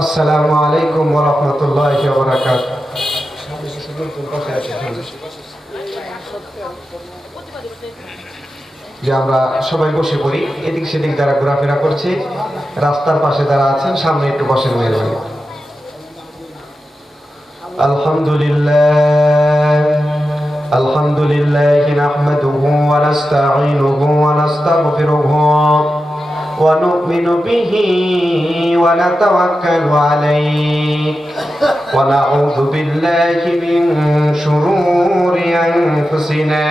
আসসালামু আলাইকুম ওয়া রাহমাতুল্লাহি ওয়া বারাকাতুহু। যে আমরা সবাই বসে পড়ি, এদিক সেদিক যারা ঘোরাফেরা করছে, রাস্তার পাশে যারা আছেন সামনে একটু বসেন মেহরবানি। আলহামদুলিল্লাহ নাহমাদুহু ওয়া নাস্তাঈনুহু ওয়া নাস্তাগফিরুহু ওয়া নু'মিনু বিহি ওয়া নাতাওয়াক্কালু আলাইহি ওয়া নাউযু বিল্লাহি মিন শুরুরি আনফুসিনা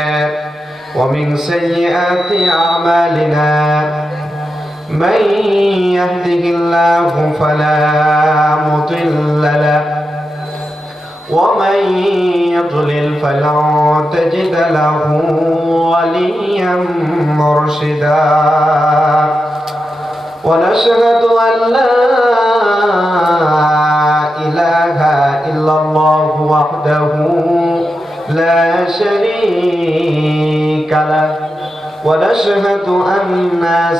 ওয়া মিন সাইয়্যাতি আ'মালিনা মান ইয়াহদিহিল্লাহু ফালা মুদিল্লা লাহু ومن يضلل فلن تجد له وليا مرشدا ونشهد أن لا إله إلا الله وحده لا شريك له ونشهد أن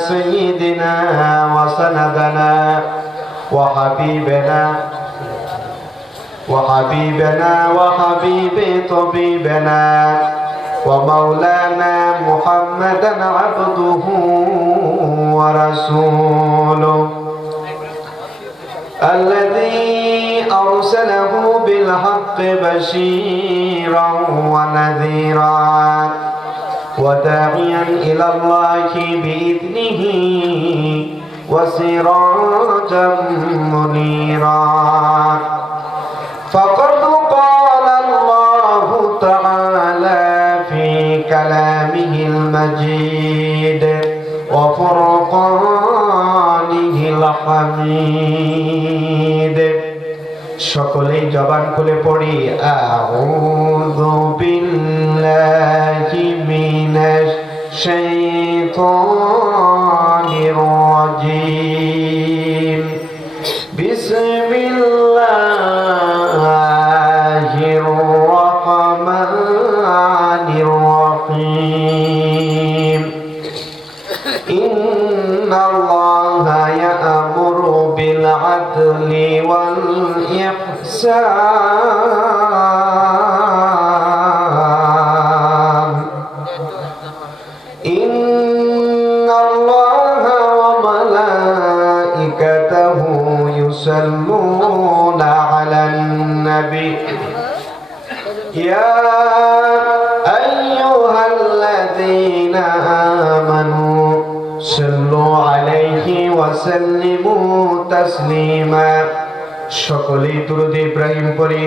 سيدنا وسندنا وحبيب طبيبنا ومولانا محمدا عبده ورسوله الذي أرسله بالحق بشيرا ونذيرا وداعيا إلى الله بإذنه وسراجا منيرا فقد قال الله تعالى في كلامه المجيد وفرقانه الحميد সকলেই জবান খুলে পড়ি আউযু বিল্লাহি মিনাশ শাইতানির রাজীম বিসমিল্লাহির রহমানির রহিম ইন্নাল্লাহা ইয়া'মুরু বিল আদলি ওয়াল ইহসান ইন্নাল্লাহা ওয়া মালাইকাতাহু يصلون على النبي يا أيها الذين آمنوا صلوا عليه وسلموا تسليما সকলেই দুরূদ ইব্রাহিম পড়ি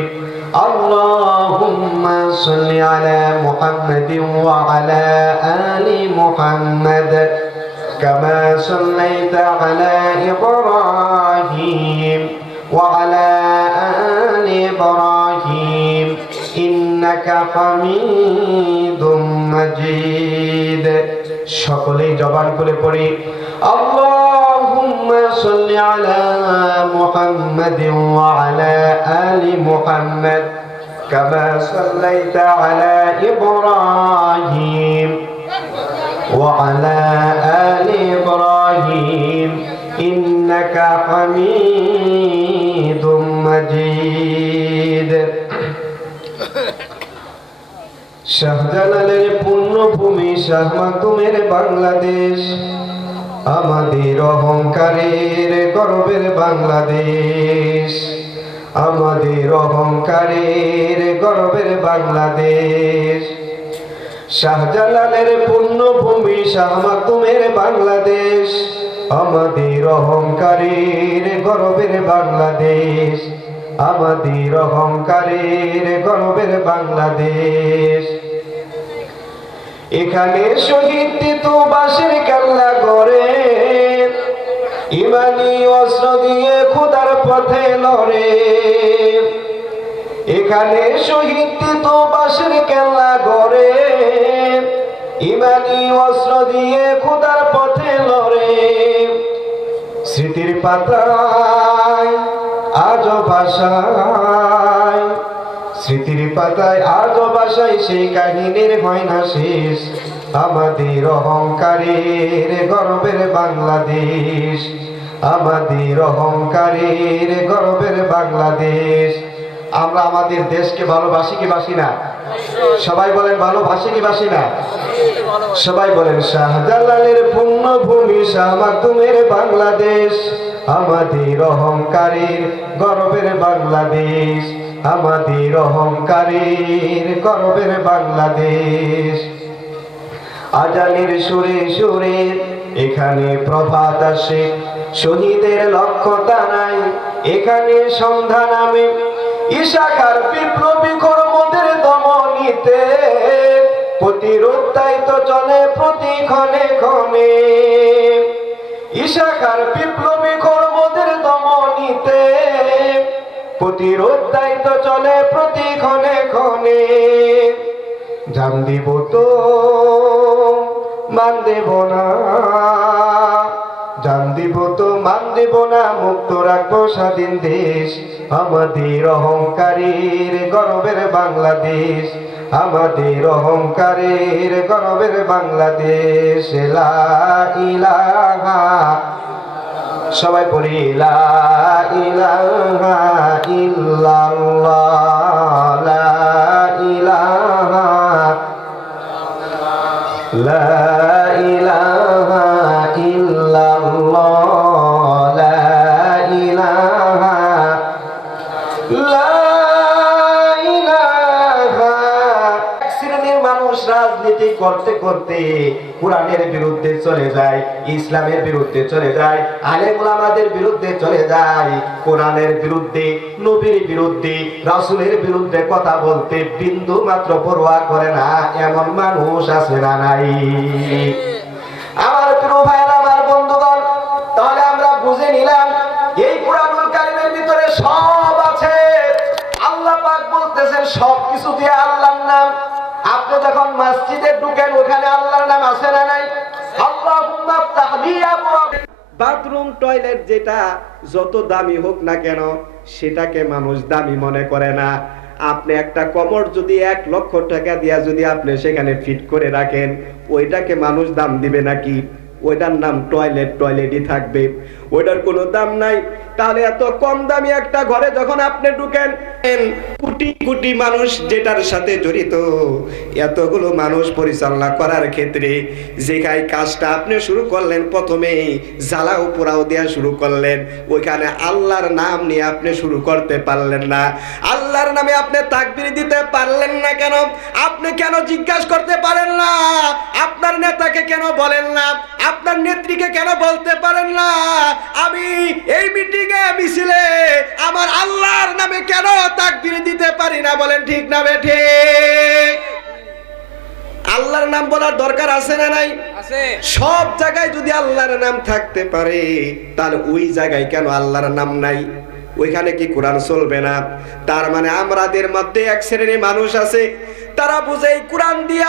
اللهم صل على محمد وعلى آل محمد كما صليت على إبراهيم وعلى آل إبراهيم إنك حميد مجيد সকলেই জবান খুলে পড়ি اللهم صل على محمد وعلى آل محمد كما صليت على إبراهيم وعلى آل إبراهيم إنك حميد مجيد শাহজালালের পুণ্যভূমি শাহ মাকদুমের বাংলাদেশ আমাদের অহংকারের গর্বের বাংলাদেশ আমাদের অহংকারের গর্বের বাংলাদেশ শাহজালালের পুণ্যভূমি শাহ মাকদুমের বাংলাদেশ আমাদের অহংকারের গর্বের বাংলাদেশ আমাদের অহংকারের গর্বের বাংলাদেশ এখানে শহীদ তিতু বাঁশের কেল্লা গড়ে ইমানি অস্ত্র দিয়ে খোদার পথে লড়ে এখানে শহীদ তিতু বাঁশের কেল্লা গড়ে ইমানি অস্ত্র দিয়ে খোদার পথে লড়ে স্মৃতির পাতায় আজও ভাষায় স্মৃতির পাতায় আজও ভাষায় সেই কাহিনীর হয় না শেষ আমাদের অহংকারের গর্বের বাংলাদেশ আমাদের অহংকারের গর্বের বাংলাদেশ। আমরা আমাদের দেশকে ভালোবাসি কি বাসি না? সবাই বলেন ভালোবাসি কি বাসি না? সবাই বলেন শাহজালালের পুণ্যভূমি শাহ মাকদুমের বাংলাদেশ, আমাদের অহংকারের গর্বের বাংলাদেশ, আমাদের অহংকারের গর্বের বাংলাদেশ। আজানের সুরে সুরে এখানে প্রভাত আসে, শহীদের লক্ষ্যতা নাই এখানে সন্ধ্যা নামে। ইশাখার বিপ্লবী কর্মদের দমনীতে প্রতিরোধ দায়িত্ব চলে প্রতি ক্ষণে ক্ষণে। ইশাখার বিপ্লবী কর্মদের দমনীতে প্রতিরোধ দায়িত্ব চলে প্রতি ক্ষণে ক্ষণে। জান দিব তো মান দেব না, জান দিব তো মান দেব না, মুক্ত রাখবো স্বাধীন দেশ, আমাদের অহংকারের গর্বের বাংলাদেশ, আমাদের অহংকারের গর্বের বাংলাদেশ। লা ইলাহা, সবাই পড়ি লা ইলাহা ইল্লাল্লাহ, লা ইলাহা, লা ইলাহা ইল্লাল্লাহ, লা ইলাহা, লা ইলাহা। এক শ্রেণীর মানুষ রাজনীতি করতে করতে কোরআনের বিরুদ্ধে চলে যায়, ইসলামের বিরুদ্ধে চলে যায়, আলেম ওলামাদের বিরুদ্ধে চলে যায়, কোরআনের বিরুদ্ধে, নবীর বিরুদ্ধে, রাসূলের বিরুদ্ধে কথা বলতে বিন্দু মাত্র পরোয়া করে না। এমন মানুষ আছে না নাই? আমার প্রিয় ভাইরা, আমার বন্ধুগণ, তাহলে আমরা বুঝে নিলাম এই কুরআনুল কারীমের ভিতরে সব আছে। আল্লাহ পাক বলতেছেন সবকিছু দিয়ে আল্লাহর নাম। আপনি যখন মসজিদে ঢুকেন ওখানে আল্লাহর নাম আছে না নাই? আল্লাহুম্মা আফতাহলি আবওয়াব। বাথরুম টয়লেট যেটা যত দামি হোক না কেন সেটাকে মানুষ দামি মনে করে না। আপনি একটা কমোড যদি 1 লক্ষ টাকা দিয়া যদি আপনি সেখানে ফিট করে রাখেন, ওইটাকে মানুষ দাম দিবে নাকি? ওইটার নাম টয়লেট, টয়লেটই থাকবে, ওইটার কোনো দাম নাই। তাহলে এত কম দামি একটা ঘরে যখন আপনি ঢুকেন, কোটি কোটি মানুষ যেটার সাথে জড়িত, এতগুলো মানুষ পরিচালনা করার ক্ষেত্রে যেখানে কাজটা আপনি শুরু করলেন, প্রথমে জ্বালাও পোড়াও দেওয়া শুরু করলেন, ওইখানে আল্লাহর নাম নিয়ে আপনি শুরু করতে পারলেন না। আল্লাহর নামে আপনি তাকবীর দিতে পারলেন না কেন? আপনি কেন জিজ্ঞাসা করতে পারেন না? আপনার নেতাকে কেন বলেন না? আপনার নেত্রীকে কেন বলতে পারেন না আমি এই মিটিংয়ে মিছিলে আমার আল্লাহর নামে কেন তাকবীর দিতে পারি না? বলেন ঠিক না বেঠিক? আল্লাহর নাম বলার দরকার আছে না নাই? আছে। সব জায়গায় যদি আল্লাহর নাম থাকতে পারে, তাহলে ওই জায়গায় কেন আল্লাহর নাম নাই? ওইখানে কি কোরআন চলবে না? তার মানে আমাদের মধ্যে এক শ্রেণীর মানুষ আছে, তারা বুঝে এই কোরআন দিয়া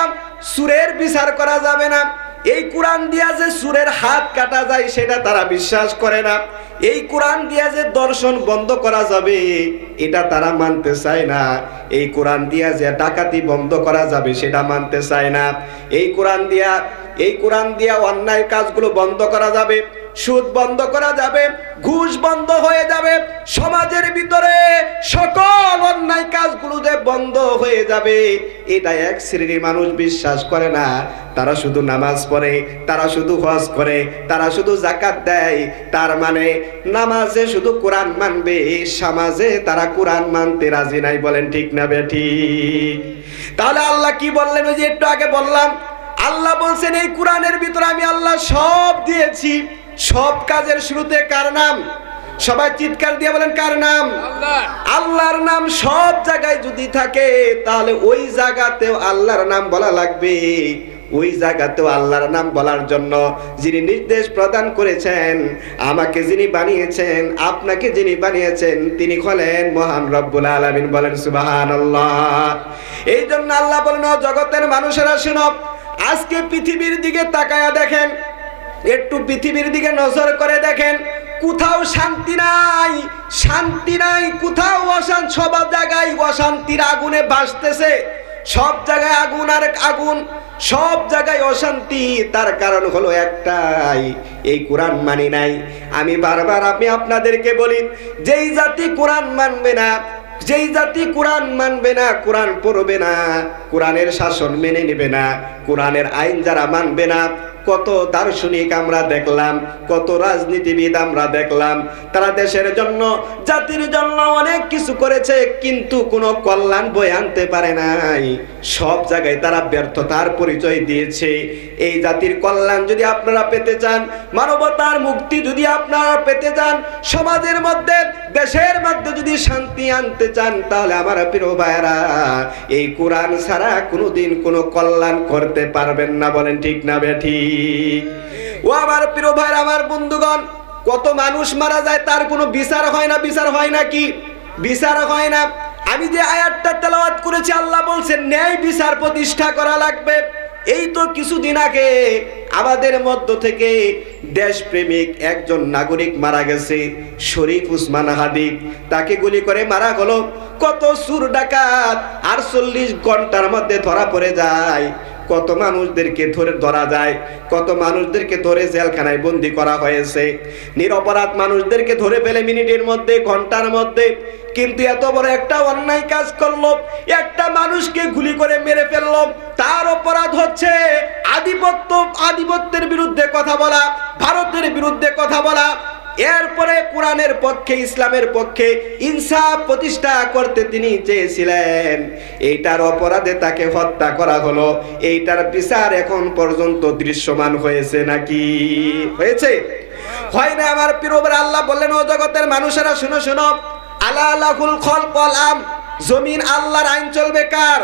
সুরের বিচার করা যাবে না, এই কোরআন দিয়া যে সুরের হাত কাটা যায় সেটা তারা বিশ্বাস করে না, এই কোরআন দিয়া যে দর্শন বন্ধ করা যাবে এটা তারা মানতে চায় না, এই কোরআন দিয়া যে ডাকাতি বন্ধ করা যাবে সেটা মানতে চায় না, এই কোরআন দিয়া অন্যায় কাজগুলো বন্ধ করা যাবে, সুদ বন্ধ করা যাবে, ঘুষ বন্ধ হয়ে যাবে, সমাজের ভিতরে সকল অন্যায় কাজগুলো যে বন্ধ হয়ে যাবে, এটা এক শ্রেণীর মানুষ বিশ্বাস করে না। তারা শুধু নামাজ পড়ে, তারা শুধু হজ করে, তারা শুধু যাকাত দেয়। তার মানে নামাজে শুধু কোরআন মানবে, সমাজে তারা কোরআন মানতে রাজি নাই। বলেন ঠিক না বেঠিক? তাহলে আল্লাহ কি বললেন? ওই যে একটু আগে বললাম, আল্লাহ বলছেন এই কোরআনের ভিতরে আমি আল্লাহ সব দিয়েছি। সব কাজের শুরুতে কার নাম? সবাই চিৎকার দিয়ে বলেন কার নাম? আল্লাহ। আল্লাহর নাম সব জায়গায় যদি থাকে তাহলে ওই জায়গাতেও আল্লাহর নাম বলা লাগবে। ওই জায়গাতেও আল্লাহর নাম বলার জন্য যিনি নির্দেশ প্রদান করেছেন, আমাকে যিনি বানিয়েছেন, আপনাকে যিনি বানিয়েছেন, তিনি হলেন মহান রব্বুল আলামিন। বলেন সুবহানাল্লাহ। এই জন্য আল্লাহ বলেন, ও জগতের মানুষেরা শুনো, আজকে পৃথিবীর দিকে তাকায়া দেখেন, একটু পৃথিবীর দিকে নজর করে দেখেন, কোথাও শান্তি নাই, শান্তি নাই, কোথাও অশান্তি, সব জায়গায় অশান্তির আগুনে ভাসতেছে, সব জায়গায় আগুন আর আগুন, সব জায়গায় অশান্তি, তার কারণ হলো একটাই, এই কোরআন মানি নাই। আমি বারবার আপনাদেরকে বলি, যেই জাতি কোরআন মানবে না, যেই জাতি কোরআন মানবে না, কোরআন পড়বে না, কোরআনের শাসন মেনে নেবে না, কোরআনের আইন যারা মানবে না, কত দার্শনিক আমরা দেখলাম, কত রাজনীতিবিদ আমরা দেখলাম, তারা দেশের জন্য, জাতির জন্য অনেক কিছু করেছে, কিন্তু কোনো কল্যাণ বয়ে আনতে পারে নাই। সব জায়গায় তারা ব্যর্থতার পরিচয় দিয়েছে। এই জাতির কল্যাণ যদি আপনারা পেতে চান, মানবতার মুক্তি যদি আপনারা পেতে চান, সমাজের মধ্যে, দেশের মধ্যে যদি শান্তি আনতে চান, তাহলে আমার প্রিয় ভাইরা, এই কোরআন ছাড়া কোনোদিন কোনো কল্যাণ করতে পারবেন না। বলেন ঠিক না বেঠিক? ও আমার প্রিয় ভাইরা, আমার বন্ধুগণ, কত মানুষ মারা যায়, তার কোনো বিচার হয় না। বিচার হয় না কি? বিচার হয় না। আমি যে আয়াতটা তেলাওয়াত করেছি, আল্লাহ বলছেন ন্যায় বিচার প্রতিষ্ঠা করা লাগবে। এই তো কিছুদিন আগে আমাদের মধ্য থেকে দেশপ্রেমিক একজন নাগরিক মারা গেছে, শরীফ উসমান হাদিক। তাকে গুলি করে মারা হলো। কত চোর ডাকাত 48 ঘন্টার মধ্যে ধরা পড়ে যায়। কত মানুষদেরকে ধরা যায়, কত মানুষদেরকে ধরে জেলখানায় বন্দী করা হয়েছে। নিরপরাধ মানুষদেরকে ধরে ফেলে মিনিটের মধ্যে, ঘন্টার মধ্যে। কিন্তু এত বড় একটা অন্যায় কাজ করলো, একটা মানুষকে গুলি করে মেরে ফেললো। তার অপরাধ হচ্ছে আধিপত্যের বিরুদ্ধে কথা বলা, ভারতের বিরুদ্ধে কথা বলা। এরপরে কোরআনের পক্ষে, ইসলামের পক্ষে ইনসাফ প্রতিষ্ঠা করতে তিনি চেয়েছিলেন। এইটার অপরাধে তাকে হত্যা করা হলো। এইটার বিচার এখন পর্যন্ত দৃশ্যমান হয়েছে নাকি? হয়েছে? হয় না আমার প্রিয়বার। আল্লাহ বললেন, ও জগতের মানুষেরা শুনো শুনো, আলা লাহুল খালক ওয়াল আমর, জমিন আল্লাহর আইন চলবে কার?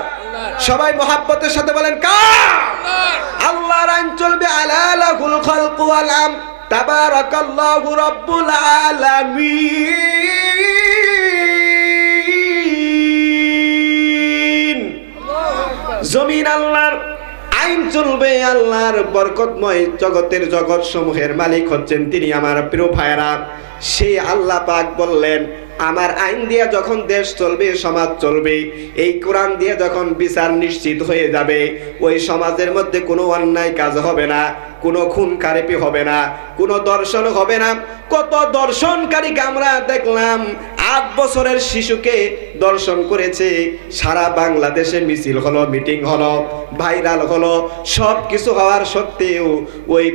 সবাই মোহাব্বতের সাথে বলেন কার? আল্লাহর আইন চলবে। আলা লাহুল খালক ওয়াল আমর, তাবারাকাল্লাহু রাব্বুল আলামিন। জমিন আল্লাহর, আইন চলবে আল্লাহর। বরকতময় জগতের জগৎ সমূহের মালিক হচ্ছেন তিনি। আমার প্রিয় ভাইরা, সেই আল্লাহ পাক বললেন, আমার আইন দিয়ে যখন দেশ চলবে, সমাজ চলবে, এই কোরআন দিয়ে যখন বিচার নিশ্চিত হয়ে যাবে, ওই সমাজের মধ্যে কোনো অন্যায় কাজ হবে না, কোনো খুন খারাপি হবে না, কোনো দর্শন হবে না। কত দর্শনকারীকে আমরা দেখলাম, 8 বছরের শিশুকে দর্শন করেছে। সারা বাংলাদেশে মিছিল হলো, মিটিং হলো, ভাইরাল হলো। সব কিছু হওয়ার সত্ত্বেও ওই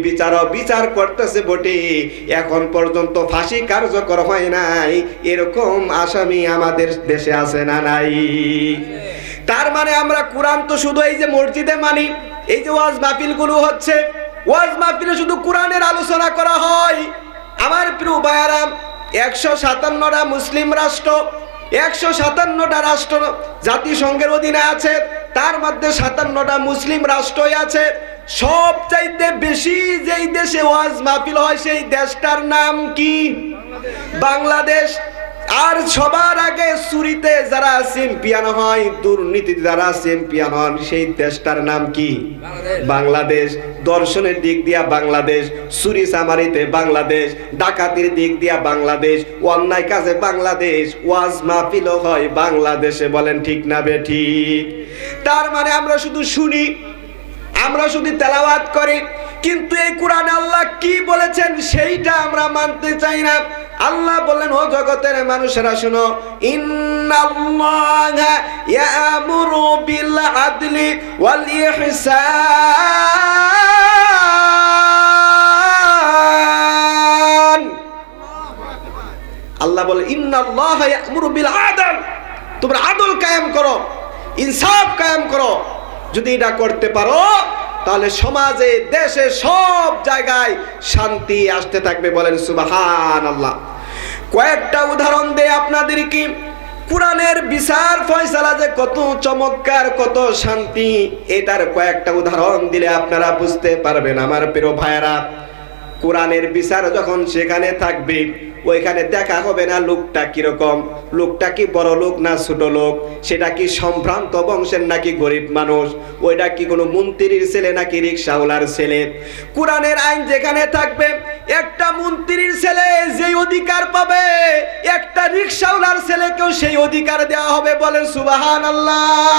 বিচার করতেছে বটে, এখন পর্যন্ত ফাঁসি কার্যকর হয় নাই। এরকম আসামি আমাদের দেশে আছে না নাই? তার মানে আমরা কোরআন তো শুধু এই যে মসজিদে মানি, এই যে ওয়াজ মাহফিলগুলো হচ্ছে, ওয়াজ মাহফিলে শুধু কোরআনের আলোচনা করা হয়। আমার প্রিয় ভাইয়ারা, 157টা মুসলিম রাষ্ট্র, 157টা রাষ্ট্র জাতিসংঘের অধীনে আছে, তার মধ্যে 57টা মুসলিম রাষ্ট্রই আছে। সবচাইতে বেশি যেই দেশে ওয়াজ মাহফিল হয়, সেই দেশটার নাম কি? বাংলাদেশ। আর সবার আগে চুরিতে যারা চ্যাম্পিয়ন হয়, দুর্নীতিতে যারা চ্যাম্পিয়ন হন, সেই দেশটার নাম কি? বাংলাদেশ। দর্শনের দিক দিয়া বাংলাদেশ, চুরি চামারিতে বাংলাদেশ, ডাকাতির দিক দিয়া বাংলাদেশ, অন্যায় কাজে বাংলাদেশ, ওয়াজ মাহফিলও হয় বাংলাদেশে। বলেন ঠিক না বেঠিক? তার মানে আমরা শুধু শুনি, আমরা শুধু তেলাওয়াত করি, কিন্তু এই কোরআনে আল্লাহ কি বলেছেন সেইটা আমরা মানতে চাই না। আল্লাহ বললেন, ও জগতের মানুষেরা শুনো, ইন্নাল্লাহা ইয়া'মুরু বিল আদলি ওয়াল ইহসান। আল্লাহ বলে, ইন্নাল্লাহা ইয়া'মুরু বিল আদল, তোমরা আদল কায়েম করো, ইনসাফ কায়েম করো। যদি এটা করতে পারো, তাহলে সমাজে, দেশে, সব জায়গায় শান্তি আসতে থাকবে। বলেন সুবহানাল্লাহ। কয়েকটা উদাহরণ দেই আপনাদেরকে। কোরআনের বিচার ফয়সালা যে কত চমৎকার, কত শান্তি, এটার কয়েকটা উদাহরণ দিলে আপনারা বুঝতে পারবেন। আমার প্রিয় ভাইয়েরা, কোরআনের বিচার যখন সেখানে থাকবে, ওইখানে দেখা হবে না লোকটা কিরকম, লোকটা কি বড় লোক না ছোট লোক, সেটা কি সম্ভ্রান্ত বংশের নাকি গরিব মানুষ, ওইটা কি কোনো মন্ত্রীর ছেলে নাকি রিকশাওয়ালার ছেলে। কোরআনের আইন যেখানে থাকবে, একটা মন্ত্রীর ছেলে যেই অধিকার পাবে, একটা রিকশাওয়ালার ছেলেকেও সেই অধিকার দেওয়া হবে। বলেন সুবহানাল্লাহ।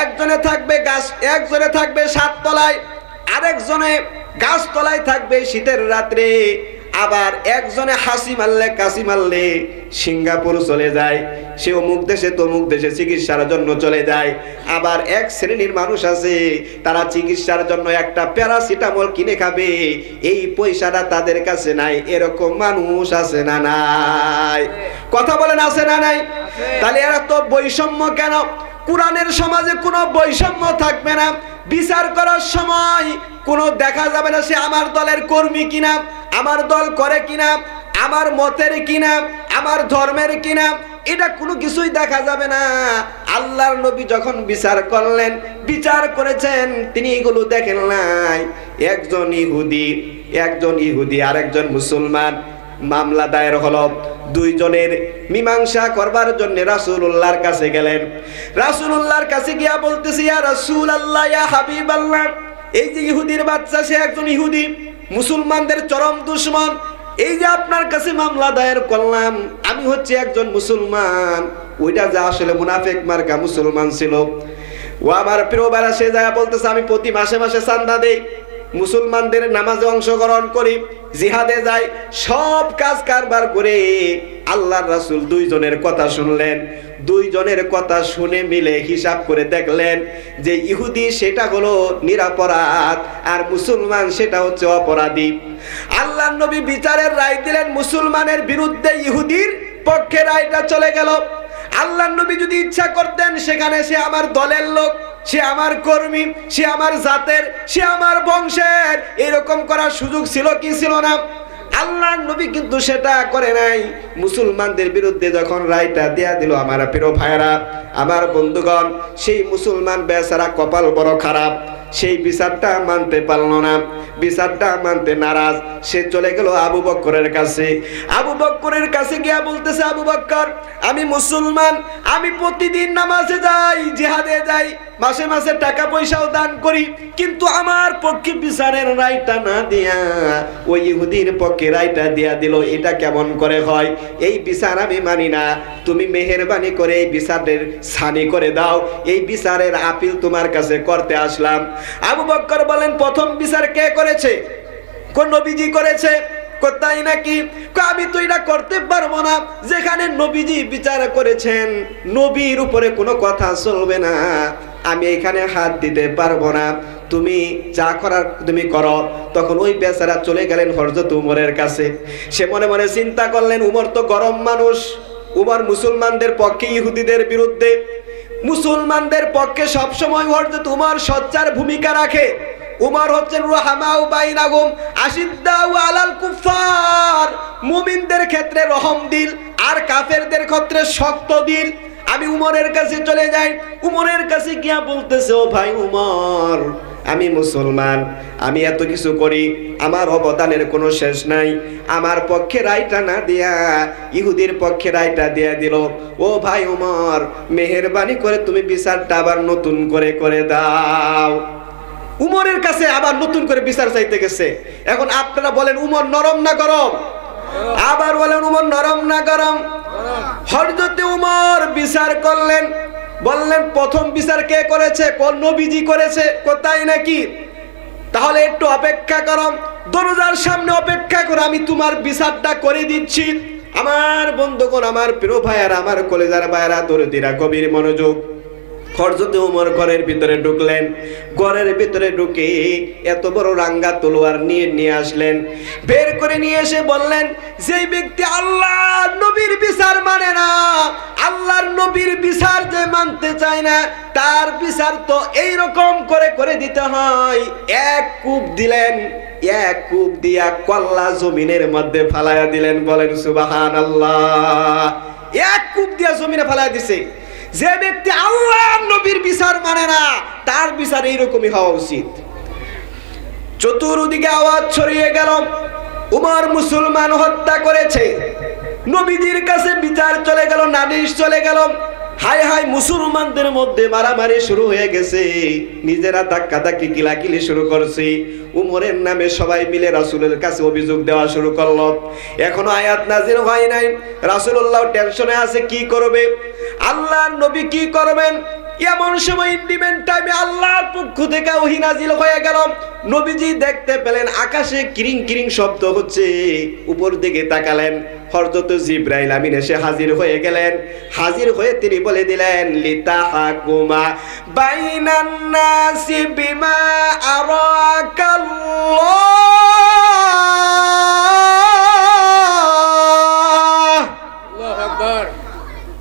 একজনে থাকবে গাছ, একজনে থাকবে 7 তলায়, আরেকজনে গাছ তলায় থাকবে শীতের রাত্রে। আবার একজনে হাসি মারলে কাশি মারলে সিঙ্গাপুর চলে যায়, সে অমুক দেশে তমুক দেশে চিকিৎসার জন্য চলে যায়। আবার এক শ্রেণীর মানুষ আছে, তারা চিকিৎসার জন্য একটা প্যারাসিটামল কিনে খাবে, এই পয়সাটা তাদের কাছে নাই। এরকম মানুষ আছে না নাই? কথা বলেন, আছে না নাই? তাহলে এরা তো বৈষম্য কেন? কোরআনের সমাজে কোনো বৈষম্য থাকবে না। বিচার করার সময় কোনো দেখা যাবে না সে আমার দলের কর্মী কিনা, আমার দল করে কিনা, আমার মতের কিনা, আমার ধর্মের কিনা, এটা কোনো কিছুই দেখা যাবে না। আল্লাহর নবী যখন বিচার করলেন, বিচার করেছেন, তিনি এগুলো দেখেন নাই। একজন ইহুদি আর একজন মুসলমান, মামলা দায়ের হলো। দুইজনের মীমাংসা করবার জন্য রাসূলুল্লাহর কাছে গেলেন। রাসূলুল্লাহর কাছে গিয়া বলতেছি, ইয়া রাসূলুল্লাহ, ইয়া হাবিবাল্লাহ, এই যে ইহুদির বাচ্চা, সে একজন ইহুদি, মুসলমানদের চরম দুশমন। এই যে আপনার কাছে মামলা দায়ের করলাম, আমি হচ্ছে একজন মুসলমান। ওইটা যা আসলে মুনাফিক মার্কা মুসলমান ছিল। ও আমার প্রিয় ভাইরা, সে যায় বলতেছে, আমি প্রতি মাসে মাসে চাঁদা দেই, মুসলমানদের নামাজে অংশগ্রহণ করি, জিহাদে যাই, সব কাজ কারবার করে। আল্লাহর রাসূল দুইজনের কথা শুনলেন। দুইজনের কথা শুনে মিলে হিসাব করে দেখলেন যে ইহুদি সেটা হলো নিরপরাধ আর মুসলমান সেটা হচ্ছে অপরাধী। আল্লাহর নবী বিচারের রায় দিলেন, মুসলমানের বিরুদ্ধে ইহুদির পক্ষে রায়টা চলে গেল। আল্লাহর নবী যদি ইচ্ছা করতেন, সেখানে সে আমার দলের লোক, সে আমার কর্মী, সে আমার জাতের, সে আমার বংশের, এরকম করার সুযোগ ছিল কি ছিল না? আল্লাহর নবী কিন্তু সেটা করে নাই। মুসলমানদের বিরুদ্ধে যখন রায়টা দেয়া দিল, আমার প্রিয় ভাইরা, আমার বন্ধুগণ, সেই মুসলমান বেচারা কপাল বড় খারাপ, সেই বিচারটা মানতে পারল না, বিচারটা মানতে নারাজ। সে চলে গেল আবু বকরের কাছে। আবু বকরের কাছে গিয়া বলতেছে, আবু বকর, আমি মুসলমান, আমি প্রতিদিন নামাজে যাই, জিহাদে যাই, মাসে মাসে টাকা পয়সাও দান করি, কিন্তু আমার পক্ষে বিচারের রায়টা না দিয়া ওই ইহুদির পক্ষে রায়টা দিয়া দিল। এটা কেমন করে হয়? এই বিচার আমি মানি না। তুমি মেহেরবানি করে এই বিচারের ছানি করে দাও, এই বিচারের আপিল তোমার কাছে করতে আসলাম। আবু বকর বলেন, প্রথম বিচার কে করেছে? কোন নবীজি করেছে? তাই নাকি? আমি তো এটা করতে পারবো না। যেখানে নবীজি বিচার করেছেন, নবীর উপরে কোনো কথা চলবে না, আমি এখানে হাত দিতে পারবো না, তুমি যা করার তুমি করো। তখন ওই বেচারা চলে গেলেন হযরত উমরের কাছে। সে মনে মনে চিন্তা করলেন, উমর তো গরম মানুষ, উমর মুসলমানদের পক্ষে, ইহুদিদের বিরুদ্ধে। মুসলমানদের পক্ষে সবসময় হযরত উমর সচ্চার ভূমিকা রাখে। উমর হচ্ছেন রাহমাউ বাইনাহুম আশিদ্দাউ আলাল কুফার, মুমিনদের ক্ষেত্রে রহম দিল আর কাফেরদের ক্ষেত্রে শক্ত দিল। আমি উমরের কাছে চলে যাই। উমরের কাছে গিয়া বলতেছে, ও ভাই উমর, আমি মুসলমান, আমি এত কিছু করি, আমার অবদানের কোনো শেষ নাই। আমার পক্ষে রায়টা না দিয়া ইহুদির পক্ষে রায়টা দিয়া দিল। ও ভাই উমর, মেহেরবানি করে তুমি বিচারটা আবার নতুন করে করে দাও। উমরের কাছে আবার নতুন করে বিচার চাইতে গেছে। এখন আপনারা বলেন, উমর নরম না গরম? আবার বলেন, উমর নরম না গরম? হযরত উমর বিচার করলেন, বললেন, প্রথম বিচার কে করেছে? কোন নবীজি করেছে? কোথায় নাকি? তাহলে একটু অপেক্ষা করো, দরজার সামনে অপেক্ষা করো, আমি তোমার বিচারটা করে দিচ্ছি। আমার বন্ধুগণ, আমার প্রিয় ভাইয়ারা, আমার কলেজার ভাইয়ারা, দরদিরা, গভীর মনোযোগ। হযরত ওমর ঘরের ভিতরে ঢুকলেন। ঘরের ভিতরে ঢুকে এত বড় রাঙ্গা তলোয়ার নিয়ে আসলেন। বের করে নিয়ে এসে বললেন, যেই ব্যক্তি আল্লাহর নবীর বিচার মানে না, আল্লাহর নবীর বিচার যে মানতে চায় না, তার বিচার তো এইরকম করে করে দিতে হয়। এক কূপ দিলেন, এক কূপ দিয়া কল্লা জমিনের মধ্যে ফালাইয়া দিলেন। বলেন সুবহানাল্লাহ। এক কূপ দিয়া জমিনে ফালাইয়া দিছে। যে ব্যক্তি আল্লাহর নবীর বিচার মানে না, তার বিচার এইরকমই হওয়া উচিত। চতুর্দিকে আওয়াজ ছড়িয়ে গেল, উমর মুসলমান হত্যা করেছে। নবীজির কাছে বিচার চলে গেল, নালিশ চলে গেল। হায় হায়, মুসলমানদের মধ্যে মারামারি শুরু হয়ে গেছে, নিজেরা ধাক্কাধাক্কি কিলাকিলি শুরু করছে। উমরের নামে সবাই মিলে রাসূলের কাছে অভিযোগ দেওয়া শুরু করলো। এখনো আয়াত নাযিল হয় নাই। রাসূলুল্লাহ টেনশনে আছে, কি করবে? আল্লাহর নবী কি করবেন? এমন সময় ইন্ডিমেন্ট টাইমে আল্লাহর পক্ষ থেকে ওহী নাজিল হয়ে গেল। নবীজি দেখতে পেলেন আকাশে কিরিং কিরিং শব্দ হচ্ছে, উপর দিকে তাকালেন, হযরত জিবরাইল আমিন এসে হাজির হয়ে গেলেন। হাজির হয়ে তিনি বলে দিলেন, লিতাহাকুমা বাইনান নাসি বিমা আরাকাল্লাহ। আল্লাহু আকবার।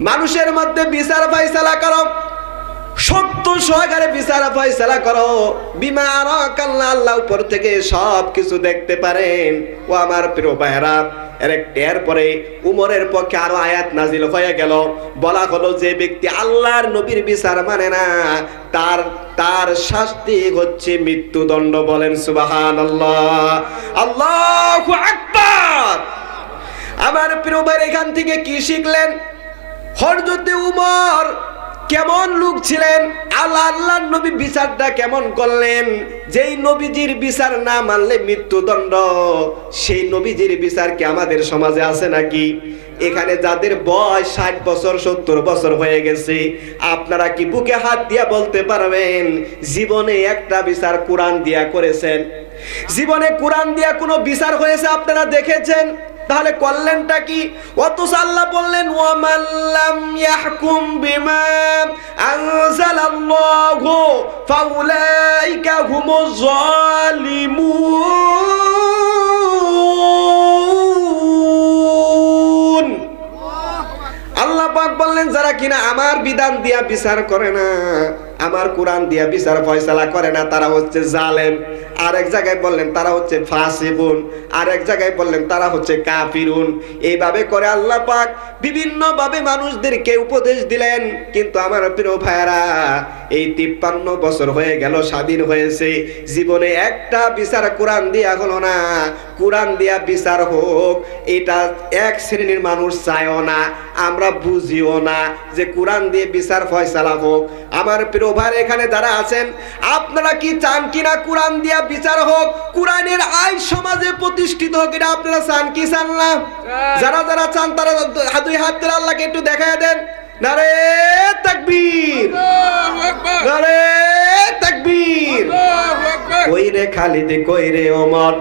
মানুষের মধ্যে বিচার ফয়সালা করো, সত্য সহকারে বিচার ফয়সালা করো। বিমা আরাকাল্লাহ, আল্লাহ উপর থেকে সব কিছু দেখতে পারেন। ও আমার প্রিয় ভাইরা, এরপরে উমরের পক্ষে আরো আয়াত নাজিল হয়ে গেল। বলা হলো যে ব্যক্তি আল্লাহর নবীর বিচার মানে না, তার শাস্তি হচ্ছে মৃত্যুদণ্ড। বলেন সুবহানাল্লাহ, আল্লাহু আকবার। আমার প্রিয় ভাই, এখান থেকে কি শিখলেন? হযরত উমর কেমন লোক ছিলেন, আল্লাহর নবী বিচারটা কেমন করলেন। যেই নবীজির বিচার না মানলে মৃত্যুদণ্ড, সেই নবীজির বিচার কি আমাদের সমাজে আছে নাকি? এখানে যাদের বয়স 60 বছর 70 বছর হয়ে গেছে, আপনারা কি বুকে হাত দিয়া বলতে পারবেন জীবনে একটা বিচার কোরআন দিয়া করেছেন? জীবনে কোরআন দিয়া কোনো বিচার হয়েছে আপনারা দেখেছেন? তাহলে করলেনটা কি? অথচ আল্লাহ বললেন, ওয়া মান লাম ইয়াহকুম বিমা আনজালাল্লাহু ফাউলাইকা হুমুজ জালিমুন। আল্লাহ পাক বললেন, যারা কিনা আমার বিধান দিয়া বিচার করে না, আমার কোরআন দিয়া বিচার ফয়সালা করে না, তারা হচ্ছে জালেম। আরেক জায়গায় বললেন তারা হচ্ছে ফাসিকুন, আরেক জায়গায় বললেন তারা হচ্ছে কাফিরুন। এইভাবে করে আল্লাহ পাক বিভিন্ন ভাবে মানুষদেরকে উপদেশ দিলেন। কিন্তু আমার প্রিয় ভাইরা, এই 53 বছর হয়ে গেল স্বাধীন হয়েছে, জীবনে একটা বিচার কোরআন দিয়া হলো না। কোরআন দিয়া বিচার হোক, এটা এক শ্রেণীর মানুষ চায়ও না, আমরা বুঝিও না যে কোরআন দিয়ে বিচার ফয়সালা হোক। আমার প্রিয় ভাই, এখানে যারা আছেন, আপনারা কি চান কিনা কোরআন দিয়া বিচার হোক, কোরআনের আইন সমাজে প্রতিষ্ঠিত হোক? এটা আপনারা চান কি চান না? যারা যারা চান তারা দুই হাত ধরে আল্লাহকে একটু দেখায় দেন। নারে তাকবীর, নারে তাকবীর। কইরে খালিদ, কইরে ওমর,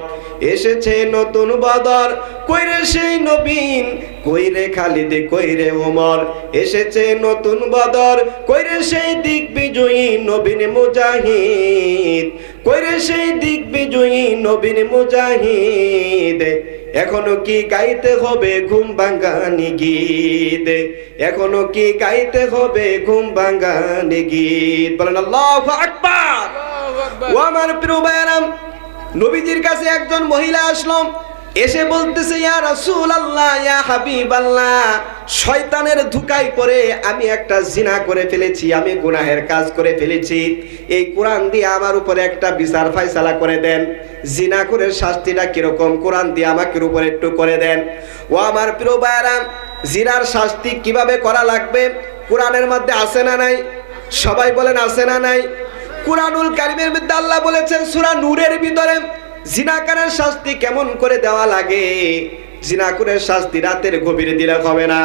এসেছে নতুন বদর, কইরে সেই নবীন। কইরে খালিদ, কইরে ওমর, এসেছে নতুন বদর, কইরে সেই দিগ্বিজয়ী নবীন মুজাহিদ, কইরে সেই দিগ্বিজয়ী নবীন মুজাহিদ। এখনো কি গাইতে হবে ঘুম ভাঙানি গীত, এখনো কি গাইতে হবে ঘুম ভাঙানি গীত। বলেন আল্লাহু আকবার। ও আমার প্রিয় ভাইরা, নবীজির কাছে একজন মহিলা আসলো, এসে বলতেছে, ইয়া রাসূলুল্লাহ, ইয়া হাবিবাল্লাহ, শয়তানের ধোঁকায় পড়ে আমি একটা জিনা করে ফেলেছি, আমি গুনাহের কাজ করে ফেলেছি। এই কোরআন দিয়ে আমার উপরে একটা বিচার ফয়সালা করে দেন। জিনা করে শাস্তিটা কিরকম, কোরআন দিয়ে আমাকে উপরে একটু করে দেন। ও আমার প্রিয় ভাইরা, জিনার শাস্তি কিভাবে করা লাগবে কোরআনের মধ্যে আছে না নাই? সবাই বলেন আছে না নাই? কুরআনুল কারীমের মধ্যে আল্লাহ বলেছেন সূরা নূরের ভিতরে জিনাকারের শাস্তি কেমন করে দেওয়া লাগে। জিনাকুরের শাস্তি রাতের গভীরে দিলে হবে না,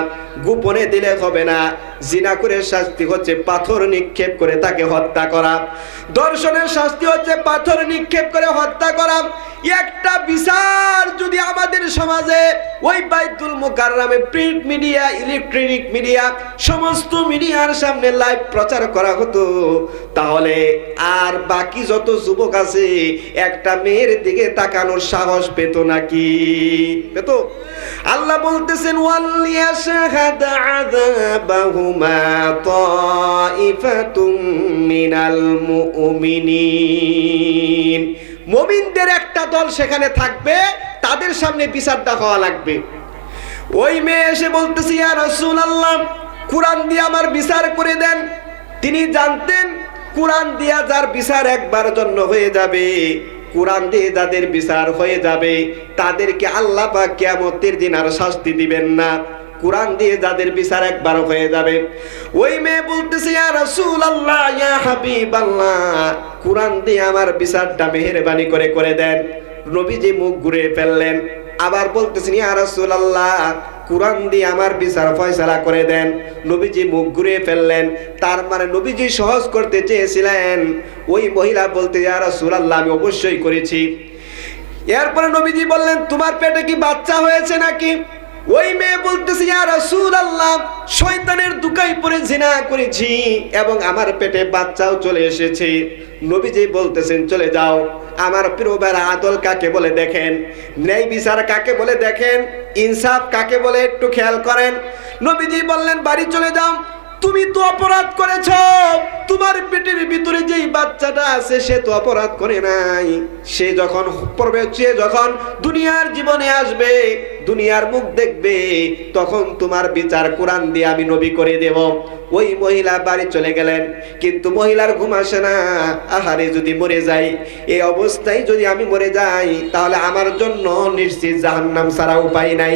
গোপনে দিলে হবে না। জিনাকুরের শাস্তি হচ্ছে পাথর নিক্ষেপ করে তাকে হত্যা করা। দর্শনের শাস্তি হচ্ছে পাথর নিক্ষেপ করে হত্যা করা। একটা বিচার যদি আমাদের সমাজে ওই বাইতুল মুকাররমে প্রিন্ট মিডিয়া, ইলেকট্রনিক মিডিয়া, সমস্ত মিডিয়ার সামনে লাইভ প্রচার করা হতো, তাহলে আর বাকি যত যুবক আছে একটা মেয়ের দিকে তাকানোর সাহস পেত নাকি? পেত? আল্লাহ বলতেছেন, ওয়ালিয়াশহাদ আযাবাহুমা তাইফাতুম মিনাল মুমিনিন। মুমিনদের একটা দল সেখানে থাকবে, তাদের সামনে বিচারটা হওয়া লাগবে। ওই মেয়ে এসে বলতেছে, ইয়া রাসূলুল্লাহ, কোরআন দিয়ে আমার বিচার করে দেন। তিনি জানতেন কোরআন দিয়া যার বিচার একবার জন্য হয়ে যাবে, কোরআন দিয়ে যাদের বিচার হয়ে যাবে তাদেরকে আল্লাহ পাক কিয়ামতের দিন আর শাস্তি দিবেন না। কোরআন দিয়ে যাদের বিচার একবার হয়ে যাবে। ওই মেয়ে বলতেছে, ইয়া রাসূলুল্লাহ, ইয়া হাবিবাল্লাহ, কোরআন দিয়ে আমার বিচারটা মেহেরবানি করে করে দেন। নবীজি মুখ ঘুরে ফেললেন, আবার বলতেছেন, ইয়া রাসূলুল্লাহ, কুরআন দিয়ে আমার বিচার ফয়সালা করে দেন। নবীজি মুখ ঘুরিয়ে ফেললেন। তার মানে নবীজি সহজ করতে চেয়েছিলেন। ওই মহিলা বলতে, ইয়া রাসূলুল্লাহ, আমি অবশ্যই করেছি। এরপরে নবীজি বললেন, তোমার পেটে কি বাচ্চা হয়েছে নাকি? ওই মেয়ে বলতেছে, ইয়া রাসূলুল্লাহ, শয়তানের দুকায় পড়ে জিনা করেছি এবং আমার পেটে বাচ্চাও চলে এসেছে। নবীজি বলতেছেন, চলে যাও। আমার প্রিয় ভাইরা, আদল কাকে বলে দেখেন, ন্যায় বিচার কাকে বলে দেখেন, ইনসাফ কাকে বলে একটু খেয়াল করেন। নবীজি বললেন, বাড়ি চলে যাও, তুমি তো অপরাধ করেছো। তোমার পেটের ভিতরে যেই বাচ্চাটা আছে সে তো অপরাধ করে নাই। সে যখন দুনিয়ার জীবনে আসবে, দুনিয়ার মুখ দেখবে, তখন তোমার বিচার কোরআন দিয়ে আমি নবী করে দেব। ওই মহিলা বাড়ি চলে গেলেন। কিন্তু মহিলার ঘুম আসে না। আহারে, যদি মরে যাই, এই অবস্থায় যদি আমি মরে যাই, তাহলে আমার জন্য নিশ্চিত জাহান্নাম ছাড়া উপায় নাই।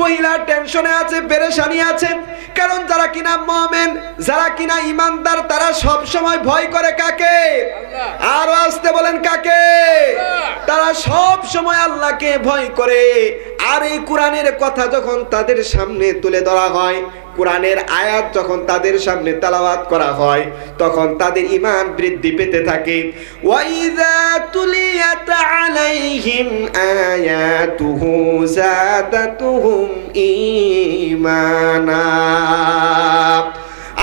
মহিলা টেনশনে আছে, পেরেশানি আছে। কারণ যারা কিনা মুমিন, যারা কিনা ঈমানদার, তারা সব সময় ভয় করে কাকে? আরো আসতে বলেন, কাকে? তারা সব সময় আল্লাহকে ভয় করে। আর এই কোরআনের কথা যখন তাদের সামনে তুলে ধরা হয়, কোরআনের আয়াত যখন তাদের সামনে তেলাওয়াত করা হয়, তখন তাদের ঈমান বৃদ্ধি পেতে থাকে। ওয়াইযা তুলিয়াত আলাইহিম আয়াতুহু যাদাতুহুম ঈমানা।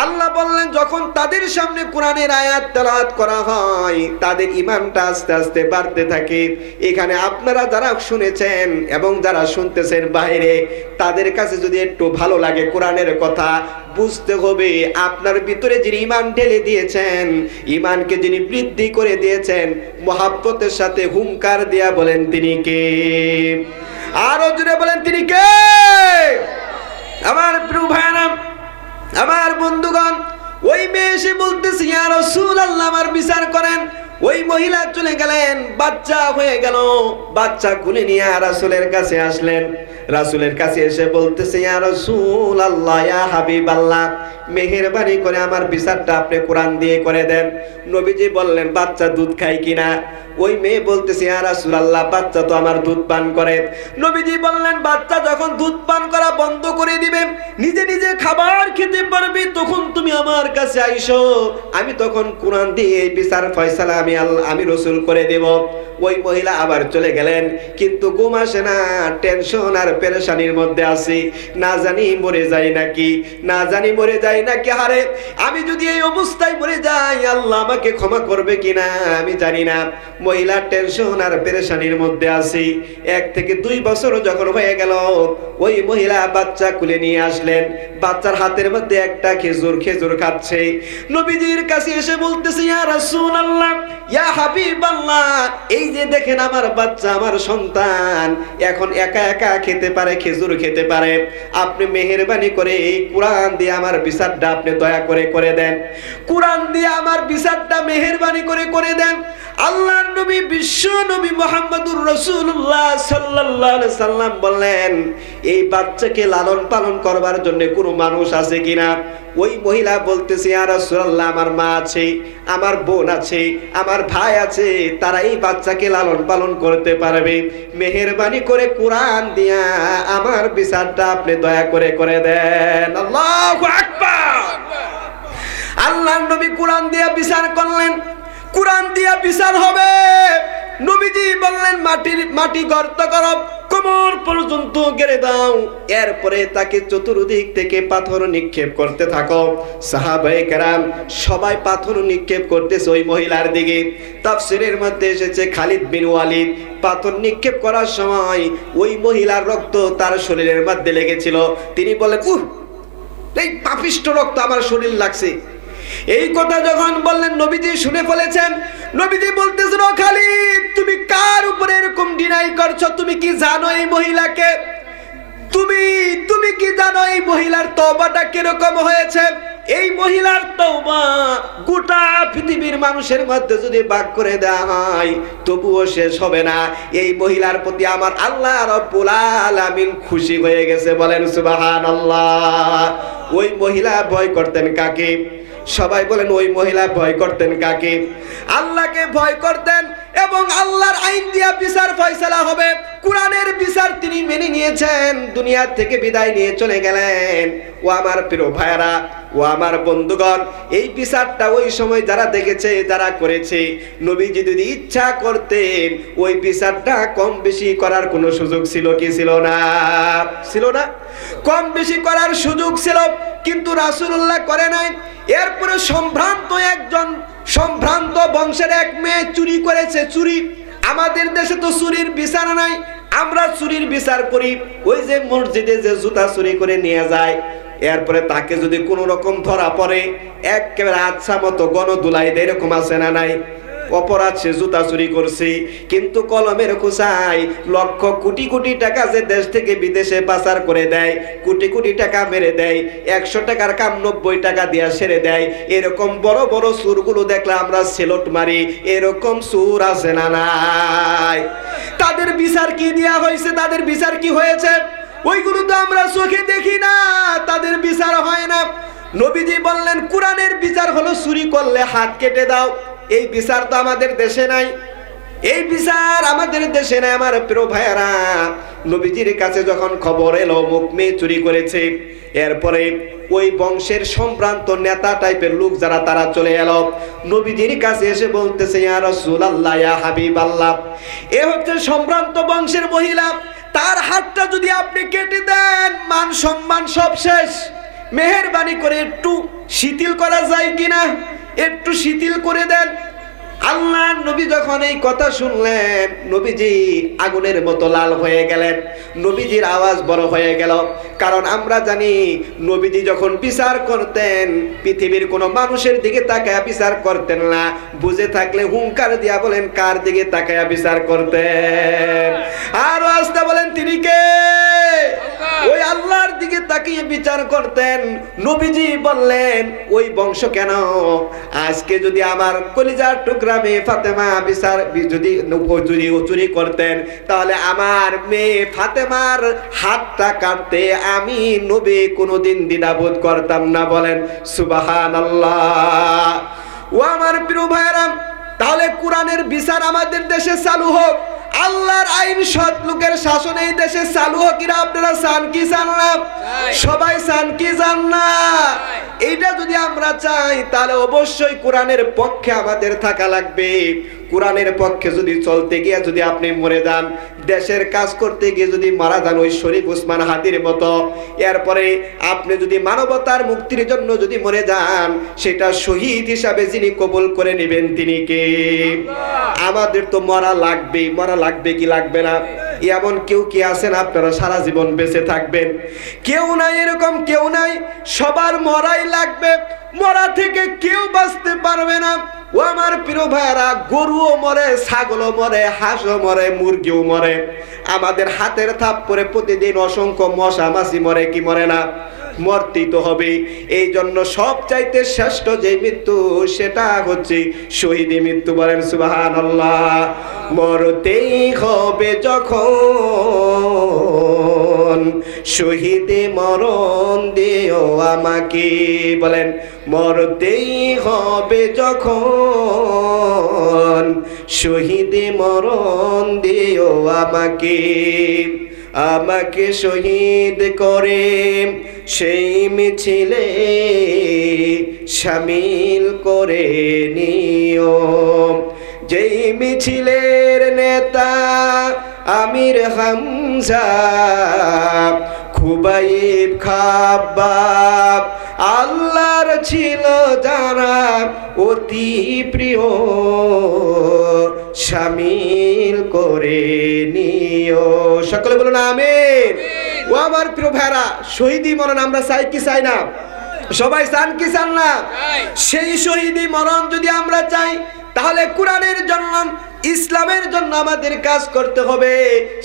আল্লাহ বললেন, যখন তাদের সামনে কোরআনের আয়াত তেলাওয়াত করা হয়, তাদের ঈমানটা আস্তে আস্তে বাড়তে থাকে। এখানে আপনারা যারা শুনেছেন এবং যারা শুনতেছেন বাইরে, তাদের কাছে যদি একটু ভালো লাগে কোরআনের কথা, বুঝতে হবে আপনার ভিতরে যিনি ঈমান ঢেলে দিয়েছেন, ঈমানকে যিনি বৃদ্ধি করে দিয়েছেন, মহব্বতের সাথে হুঙ্কার দিয়া বলেন, তিনি কে? আরো জোরে বলেন, তিনি কে? আমার প্রিয় ভাইরা, আমার বন্ধুগণ, ওই মেয়ে এসে বলতেছে, ইয়া রাসূলুল্লাহ, আমার বিচার করেন। ওই মহিলা চলে গেলেন, বাচ্চা হয়ে গেল। বাচ্চা কুলে নিয়ে রাসূলের কাছে আসলেন। রাসূলের কাছে এসে বলতেছে, ইয়া রাসূলুল্লাহ, ইয়া হাবিবাল্লাহ, মেহেরবানি করে আমার বিচারটা আপনি কোরআন দিয়ে করে দেন। নবীজি বললেন, বাচ্চা দুধ খায় কিনা? ওই মেয়ে বলতেছে, ইয়া রাসূলুল্লাহ, বাচ্চা তো আমার দুধ পান করে। নবীজি বললেন, বাচ্চা যখন দুধ পান করা বন্ধ করে দিবে, নিজে নিজে খাবার খেতে পারবে, তখন তুমি আমার কাছে আইসো। আমি তখন কোরআন দিয়ে এই বিচার ফয়সালা আমি রাসূল করে দেব। ওই মহিলা আবার চলে গেলেন। কিন্তু ঘুম আসে না, টেনশন আর পেরেশানির মধ্যে আছি। না জানি মরে যাই নাকি, না জানি মরে যাই নাকি। হারে, আমি যদি এই অবস্থায় মরে যাই, আল্লাহ আমাকে ক্ষমা করবে কিনা আমি জানি না। মহিলা টেনশন আর পেরেশানির মধ্যে আছি। 1 থেকে 2 বছর যখন হয়ে গেল, ওই মহিলা বাচ্চা কুলে নিয়ে আসলেন। বাচ্চার হাতের মধ্যে একটা খেজুর খাচ্ছে। নবীজির কাছে এসে বলতেছে, ইয়া রাসূলুল্লাহ, ইয়া হাবিবাল্লাহ, এই যে দেখেন আমার বাচ্চা, আমার সন্তান এখন একা একা খেতে পারে, খেজুর খেতে পারে। আপনি মেহেরবানি করে এই কোরআন দিয়ে আমার বিচারটা আপনি দয়া করে করে দেন। কোরআন দিয়ে আমার বিচারটা মেহেরবানি করে করে দেন। আল্লাহর নবী, বিশ্ব নবী মুহাম্মদুর রাসূলুল্লাহ সাল্লাল্লাহু আলাইহি সাল্লাম বললেন, এই বাচ্চাকে লালন পালন করবার জন্য কোনো মানুষ আছে কিনা? ওই মহিলা বলতেছে, ইয়া রাসূলুল্লাহ, আমার মা আছে, আমার বোন আছে, আমার ভাই আছে, তারা এই বাচ্চাকে লালন পালন করতে পারবে। মেহেরবানি করে কোরআন দিয়া আমার বিচারটা আপনি দয়া করে করে দেন। আল্লাহু আকবার। আল্লাহর নবী কোরআন দিয়া বিচার করলেন। কোরআন দিয়া বিচার হবে। নবীজি বললেন, মাটি গর্ত করো, কোমর পর্যন্ত গেড়ে দাও। এরপরে তাকে চতুর্দিক থেকে পাথর নিক্ষেপ করতে থাকো। সাহাবায়ে কেরাম সবাই পাথর নিক্ষেপ করতেছে ওই মহিলার দিকে। তাফসীরের মধ্যে এসেছে, খালিদ বিন ওয়ালিদ পাথর নিক্ষেপ করার সময় ওই মহিলার রক্ত তার শরীরের মধ্যে লেগেছিল। তিনি বলেন, এই পাপিষ্ঠ রক্ত আমার শরীর লাগছে। এই কথা যখন বললেন, নবীজি শুনে ফেলেছেন। নবীজি বলতেছেন, ও খালিদ, তুমি কার উপরে এরকম ডিনাই করছো? তুমি কি জানো এই মহিলাকে? তুমি কি জানো এই মহিলার তওবাটা কিরকম হয়েছে? এই মহিলার তওবা গোটা পৃথিবীর মানুষের মধ্যে যদি ভাগ করে দেওয়া হয়, তবুও শেষ হবে না। এই মহিলার প্রতি আমার আল্লাহ রাব্বুল আলামিন খুশি হয়ে গেছে। বলেন সুবহানাল্লাহ। ওই মহিলা ভয় করতেন কাকে? সবাই বলেন, ওই মহিলা ভয় করতেন কাকে? আল্লাহকে ভয় করতেন। এবং আল্লাহর আইন দিয়া বিচার ফয়সালা হবে। কোরআনের বিচার তিনি মেনে নিয়েছেন, দুনিয়া থেকে বিদায় নিয়ে চলে গেলেন। ও আমার প্রিয় ভাইরা, ও আমার বন্ধুগণ, এই বিচারটা ওই সময় যারা দেখেছে, যারা করেছে, নবীজি যদি ইচ্ছা করতেন ওই বিচারটা কম বেশি করার কোনো সুযোগ ছিল কি ছিল না? ছিল না? কম বেশি করার সুযোগ ছিল, কিন্তু রাসূলুল্লাহ করে নাই। এরপরে সম্ভ্রান্ত বংশের এক মেয়ে চুরি করেছে। চুরি, আমাদের দেশে তো চুরির বিচার নাই, আমরা চুরির বিচার করি। ওই যে মসজিদে যে জুতা চুরি করে নিয়ে যায়, এরপরে তাকে যদি কোনো রকম ধরা পড়ে, একেবারে আচ্ছা মতো গণদুলাই দেয়, এরকম আছে না নাই? অপরাধ, সে জুতা চুরি করছে, কিন্তু কলমের খোঁচায় লক্ষ কোটি কোটি টাকা যে দেশ থেকে বিদেশে পাচার করে দেয়, কোটি কোটি টাকা মেরে দেয়, 100 টাকার কাম 90 টাকা দিয়া সেরে দেয়, এরকম বড় বড় চোরগুলো দেখলে আমরা সেলট মারি। এরকম চোর আছে না নাই? তাদের বিচার কি দেয়া হয়েছে? তাদের বিচার কি হয়েছে? ওইগুলো তো আমরা চোখে দেখি না, তাদের বিচার হয় না। নবীজি বললেন কোরআনের বিচার হলো চুরি করলে হাত কেটে দাও। এই বিচার তো আমাদের দেশে নাই, এই বিচার আমাদের দেশে নাই। আমার প্রিয় ভাইয়েরা, নবীজির কাছে যখন খবর এলো অমুক মেয়ে চুরি করেছে, এরপরে ওই বংশের সম্ভ্রান্ত নেতা টাইপের লোক যারা, তারা চলে এলো নবীজির কাছে, এসে বলতেছে ইয়া রাসূলুল্লাহ, ইয়া হাবিবাল্লাহ, এ হচ্ছে সম্ভ্রান্ত বংশের মহিলা, তার হাতটা যদি আপনি কেটে দেন মান সম্মান সব শেষ। মেহেরবানি করে একটু শিথিল করা যায় কিনা, একটু শিথিল করে দেন। আল্লাহর নবী যখন এই কথা শুনলেন, নবীজি আগুনের মতো লাল হয়ে গেলেন, নবীজির আওয়াজ বড় হয়ে গেল। কারণ আমরা জানি নবীজি যখন বিচার করতেন, পৃথিবীর কোনো মানুষের দিকে তাকায়া বিচার করতেন না। বুঝে থাকলে হুঙ্কার দিয়া বলেন কার দিকে তাকায়া বিচার করতেন? আর আস্তে বলেন তিনি কে? ওই আল্লাহর দিকে তাকিয়ে বিচার করতেন। নবীজি বললেন ওই বংশ কেন? আজকে যদি আমার কলিজার টুকরা মেয়ে ফাতেমা বিচার যদি চুরি করতেন, তাহলে আমার মেয়ে ফাতেমার হাতটা কাটতে আমি নবী কোনোদিন দ্বিধাবোধ করতাম না। বলেন সুবহানাল্লাহ। ও আমার প্রিয় ভাইরা, তাহলে কোরআনের বিচার আমাদের দেশে চালু হোক, আল্লাহর আইন সৎ লোকের শাসন এই দেশে চালু হোক। কিনা আপনারা চান কি চান না? সবাই চান কি চান না? এইটা যদি আমরা চাই, তাহলে অবশ্যই কোরআনের পক্ষে আমাদের থাকা লাগবে। কোরআনের পক্ষে যদি চলতে গিয়ে যদি আপনি মরে যান, দেশের কাজ করতে গিয়ে যদি মারা যান ওই শরীফ উসমান হাদির মতো, এরপরে আপনি যদি মানবতার মুক্তির জন্য যদি মরে যান, সেটা শহীদ হিসাবে যিনি কবুল করে নেবেন তিনি কে? আমাদের তো মরা লাগবেই। মরা লাগবে কি লাগবে না? এমন কেউ কি আছেন আপনারা সারা জীবন বেঁচে থাকবেন? কেউ নাই, এরকম কেউ নাই। সবার মরাই লাগবে, মরা থেকে কেউ বাঁচতে পারবে না। ও আমার প্রিয় ভাইরা, গরুও মরে, ছাগলও মরে, হাঁসও মরে, মুরগিও মরে। আমাদের হাতের থাপ্পড়ে প্রতিদিন অসংখ্য মশা মাছি মরে, কি মরে না? মরতেই তো হবে। এই জন্য সব চাইতে শ্রেষ্ঠ যে মৃত্যু, সেটা হচ্ছে শহীদি মৃত্যু। বলেন সুবহানাল্লাহ। মরতেই হবে যখন, শহীদে মরণ দিও আমাকে। বলেন মরতেই হবে যখন, শহীদে মরণ দিও আমাকে। আমাকে শহীদ করে সেই মিছিলে শামিল করে নিও, যেই মিছিলের নেতা আমির হামজা, খুবাইব খাব্বাব আল্লাহর ছিল যারা অতি প্রিয়, শামিল করে নিও। সকলে বলুন আমিন। ও আমার প্রিয় ভাইরা, শহীদি মরণ আমরা চাই কি চাই না? সবাই চান কি চান না? সেই শহীদি মরণ যদি আমরা চাই, তাহলে কোরআনের জন্য, ইসলামের জন্য আমাদের কাজ করতে হবে।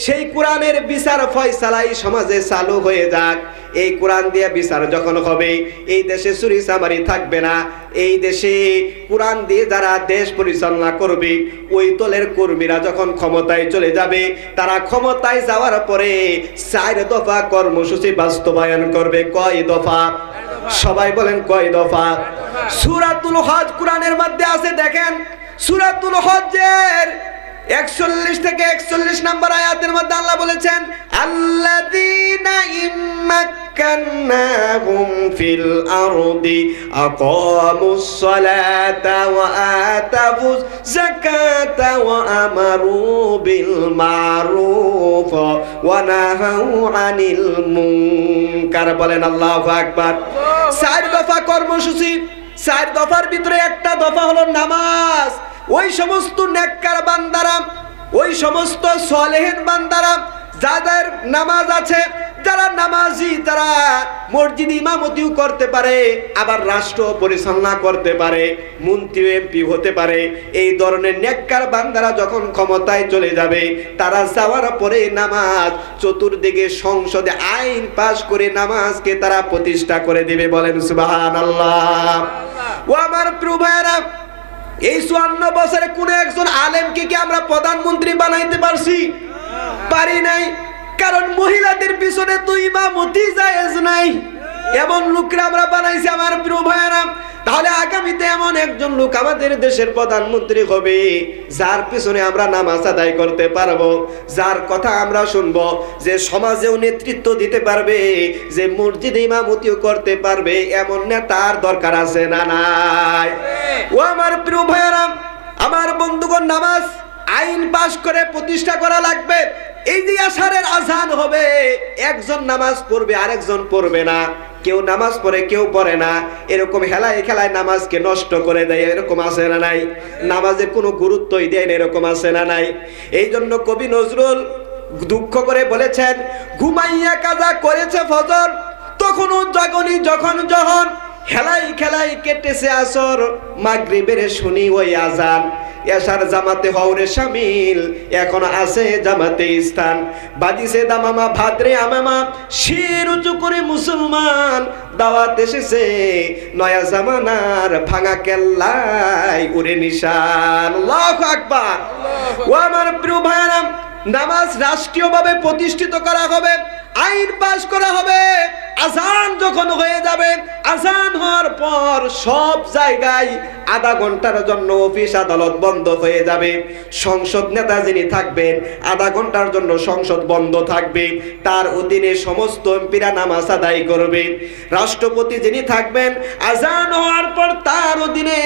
সেই কোরআনের বিচার ফয়সালাই সমাজে চালু হয়ে যাক। এই কোরআন দিয়ে বিচার যখন হবে, এই দেশে চুরি চামারি থাকবে না। এই দেশে কোরআন দিয়ে যারা দেশ পরিচালনা করবে, ওই দলের কর্মীরা যখন ক্ষমতায় চলে যাবে, তারা ক্ষমতায় যাওয়ার পরে 4 দফা কর্মসূচি বাস্তবায়ন করবে। কয় দফা? সবাই বলেন কয় দফা? সূরাতুল হজ কোরআনের মধ্যে আছে, দেখেন সূরাতুল হজ্জের 41 থেকে 41 নম্বর আয়াতের মধ্যে আল্লাহ বলেছেন, আল্লাযীনা ইম্মাক্কান্নাহুম ফিল আরদি আকামুস সালাতা ওয়া আতাবুজ যাকাতা ওয়া আমারু বিল মারুফ ওয়া নাহাউ আনিল মুনকার। বলেন আল্লাহু আকবার। 4 দফা কর্মসূচি, 4 দফার ভিতরে একটা দফা হলো নামাজ। ওই সমস্ত নেককার বান্দারা, ওই সমস্ত সালেহিন বান্দারা যাদের নামাজ আছে, যারা নামাজি, তারা মসজিদ ইমামতিও করতে পারে, আবার রাষ্ট্র পরিচালনা করতে পারে, মন্ত্রী এমপি হতে পারে। এই ধরনের নেককার বান্দারা যখন ক্ষমতায় চলে যাবে, তারা যাওয়ার পরে নামাজ চতুর্দিকে সংসদে আইন পাশ করে নামাজকে তারা প্রতিষ্ঠা করে দিবে। বলেন সুবহানাল্লাহ। ও আমার প্রিয় ভাইরা, এই 54 বছরে কোন একজন আলেমকে কি আমরা প্রধানমন্ত্রী বানাইতে পারছি? পারি নাই। কারণ মহিলাদের পিছনে তো ইমামতি জায়েজ নাই, এমন লোকরা আমরা বানাইছি আমার প্রিয় ভাইরা। তাহলে আগামীতে এমন একজন লোক আমাদের দেশের প্রধানমন্ত্রী হবে, যার পিছনে আমরা নামাজ আদায় করতে পারবো, যার কথা আমরা শুনবো, যে সমাজেও নেতৃত্ব দিতে পারবে, যে মসজিদে ইমামতিও করতে পারবে, এমন নেতার দরকার আছে না নাই? ও আমার প্রিয় ভাইরা, আমার বন্ধুগণ, নামাজ আইন পাশ করে প্রতিষ্ঠা করা লাগবে। এই যে আশারের আজান হবে, একজন নামাজ পড়বে আরেকজন পড়বে না, কেউ নামাজ পড়ে কেউ পড়ে না, এরকম হেলায় খেলায় নামাজকে নষ্ট করে দেয়, এরকম আছে না নাই? নামাজের কোনো গুরুত্বই দেয় না, এরকম আছে না নাই? এই জন্য কবি নজরুল দুঃখ করে বলেছেন, ঘুমাইয়া কাজা করেছে ফজর, তখনও জাগনি যখন যখন, খেলাই খেলাই কেটেছে আসর, মাগরিবের শুনি ওই আজান, এশার জামাতে হওরে শামিল, এখন আছে জামাতে স্থান, বাজিছে দামামা ভাদ্রে আমামা, শির উঁচু করে মুসলমান, দাওয়াত এসেছে নয়া জামানার, ভাঙা কেল্লায় উড়ে নিশান। আল্লাহু আকবার। ও আমার প্রিয় ভাইরা, নামাজ রাষ্ট্রীয়ভাবে প্রতিষ্ঠিত করা হবে, আইন পাশ করা হবে। আজান যখন হয়ে যাবে, আজান হওয়ার পর সব জায়গায় আধা ঘন্টার জন্য অফিস আদালত বন্ধ হয়ে যাবে। সংসদ নেতা যিনি থাকবেন, আধা ঘন্টার জন্য সংসদ বন্ধ থাকবে, তার অধীনে সমস্ত এমপিরা নামাজ আদায় করবে। রাষ্ট্রপতি যিনি থাকবেন, আজান হওয়ার পর তার অধীনে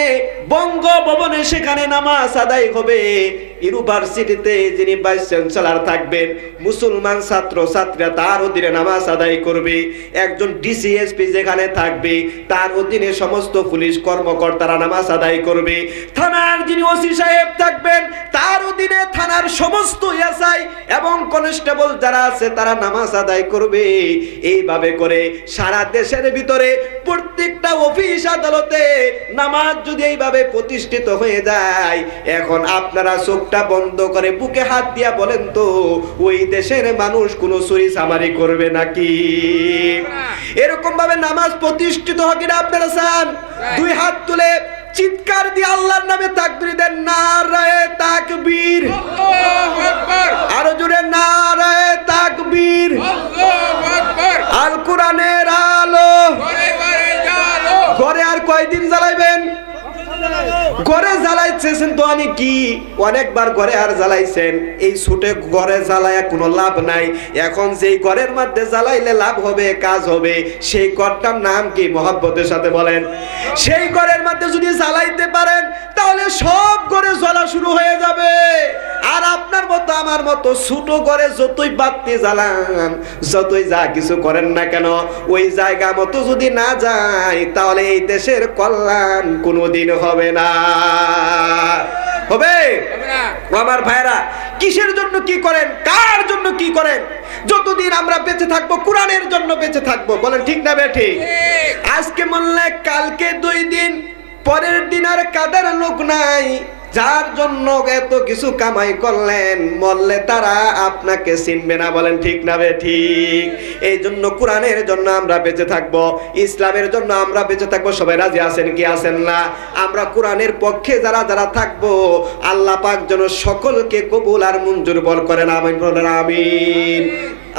বঙ্গভবনে সেখানে নামাজ আদায় হবে। ইউনিভার্সিটিতে যিনি ভাইস চ্যান্সেলর থাকবেন, মুসলমান ছাত্র ছাত্রীরা তার অধীনে নামাজ আদায় করবে। একজন ডিসিএসপি যেখানে থাকবে, তার অধীনে সমস্ত পুলিশ কর্মকর্তারা নামাজ আদায় করবে। থানার যিনি ওসি সাহেব থাকবেন, তার অধীনে থানার সমস্ত এসআই এবং কনস্টেবল যারা আছে, তারা নামাজ আদায় করবে। এইভাবে করে সারা দেশের ভিতরে প্রত্যেকটা অফিস আদালতে নামাজ যদি এইভাবে প্রতিষ্ঠিত হয়ে যায়, এখন আপনারা চোখটা বন্ধ করে বুকে হাত দিয়া বলেন তো, ওই দেশের মানুষ কোনো চুরি চামারি করবে নাকি? এরকম ভাবে নামাজ প্রতিষ্ঠিত হোক, এটা আপনারা চান? দুই হাত তুলে চিৎকার দিয়ে আল্লাহর নামে তাকবীর দেন, নারায়ে তাকবীর, আল্লাহু আকবার, আরো জোরে নারায়ে তাকবীর, আল্লাহু আকবার। আল কোরআনের আলো ঘরে ঘরে জ্বালো। ঘরে আর কয়দিন জ্বালাইবেন? ঘরে জ্বালাইছেন তো কি অনেকবার ঘরে আর জ্বালাইছেন, এই ছুটে ঘরে জ্বালায় কোনো লাভ নাই। এখন যেই ঘরের মধ্যে জ্বালাইলে লাভ হবে, কাজ হবে, সেই ঘরটার নাম কি? মহব্বতের সাথে বলেন। সেই ঘরের মধ্যে যদি জ্বালাইতে পারেন, তাহলে সব ঘরে জ্বলা শুরু হয়ে যাবে। আর আপনার মতো আমার মতো ছোট ঘরে যতই বাতি জ্বালান, যতই যা কিছু করেন না কেন, ওই জায়গা মতো যদি না যায়, তাহলে এই দেশের কল্যাণ কোনোদিন হবে না। হবে আমার ভাইরা, কিসের জন্য কি করেন, কার জন্য কি করেন? যতদিন আমরা বেঁচে থাকবো, কোরআনের জন্য বেঁচে থাকবো। বলেন ঠিক না বেঠিক? আজকে মরলে কালকে 2 দিন, পরের দিন আর কাদের লোক নাই। যার জন্য এত কিছু কামাই করলেন, মরলে তারা আপনাকে চিনবে না। বলেন ঠিক না বেঠিক? এই জন্য কোরআনের জন্য আমরা বেঁচে থাকবো, ইসলামের জন্য আমরা বেঁচে থাকবো। সবাই রাজি আছেন কি আছেন না? আমরা কোরআনের পক্ষে যারা যারা থাকবো, আল্লাহ পাক যেন সকলকে কবুল আর মঞ্জুর বল করেন। আমিন বলেন আমিন।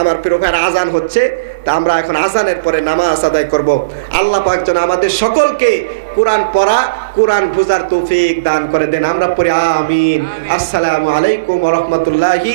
আমার প্রিয় ভাইরা, আজান হচ্ছে, তা আমরা এখন আজানের পরে নামাজ আদায় করব। আল্লাহ পাক যেন আমাদের সকলকে কোরআন পড়া, কোরআন বুঝার তৌফিক দান করে দেন। আমরা পড়ি আমিন। আসসালামু আলাইকুম ওয়া রাহমাতুল্লাহি।